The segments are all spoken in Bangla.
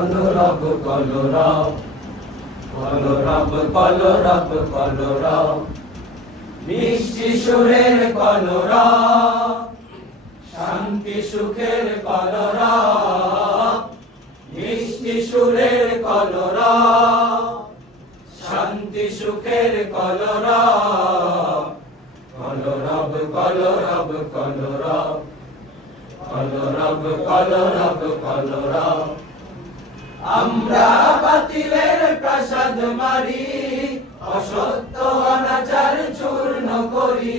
কলরব কলরব কলরব কলরব কলরব মিষ্টি সুরের কলরব শান্তি সুখের কলরব মিষ্টি সুরের কলরব শান্তি সুখের কলরব কলরব কলরব কলরব কলরব কলরব কলরব আমরা বাতিলের প্রাসাদ মারি অসত্য অনাচার চূর্ণ করি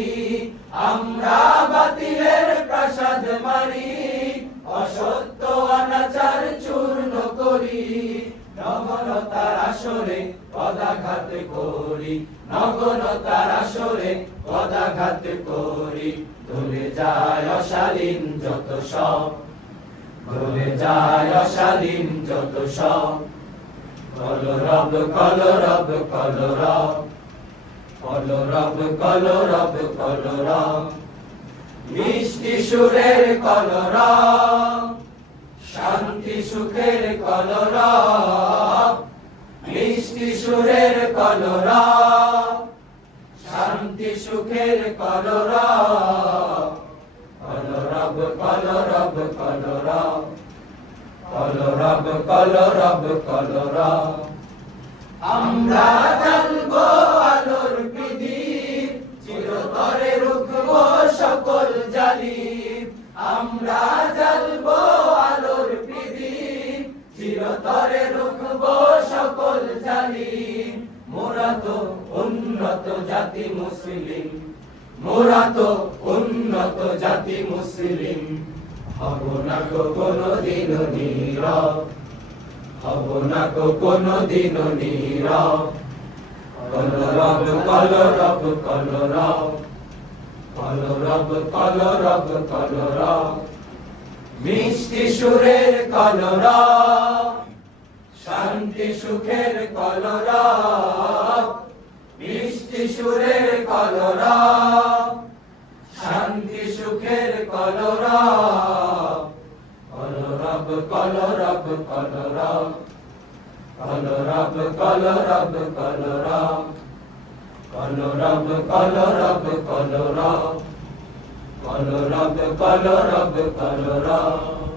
আমরা বাতিলের প্রাসাদ মারি অসত্য অনাচার চূর্ণ করি নগরতার আসরে পদাঘাত করি নগরতার আসরে পদাঘাত করি ধরে যায় অশালীন যত সব ধরে যায় অশালীন যত সব কলরব কলরব কলরব কলরব কলরব কলরব মিষ্টি সুরের কলরব শান্তি সুখের কলরব মিষ্টি সুরের কলরব শান্তি সুখের কলরব কলরব কলরব কলরব কলরব কলরব কলরব আমরা জানবো আলোর প্রদীপ চিরতরে রুখবো সকল জালিম আমরা জ্বালবো আলোর প্রদীপ চিরতরে রুখবো সকল জালিম মোরা তো উন্নত জাতি মুসলিম মোরা তো উন্নত জাতি মুসলিম হব না কোনদিন নীরব হব না কোনদিন নীরব কলরব কলরব কলরব কলরব কলরব কলরব মিষ্টি সুরের কলরব শান্তি সুখের কলরব মিষ্টি সুরের কলরব শান্তি সুখের কলরব কলরব কলরব কলরব কলরব কলরব কলরব কলরব কলরব কলরব কলরব কলরব কলরব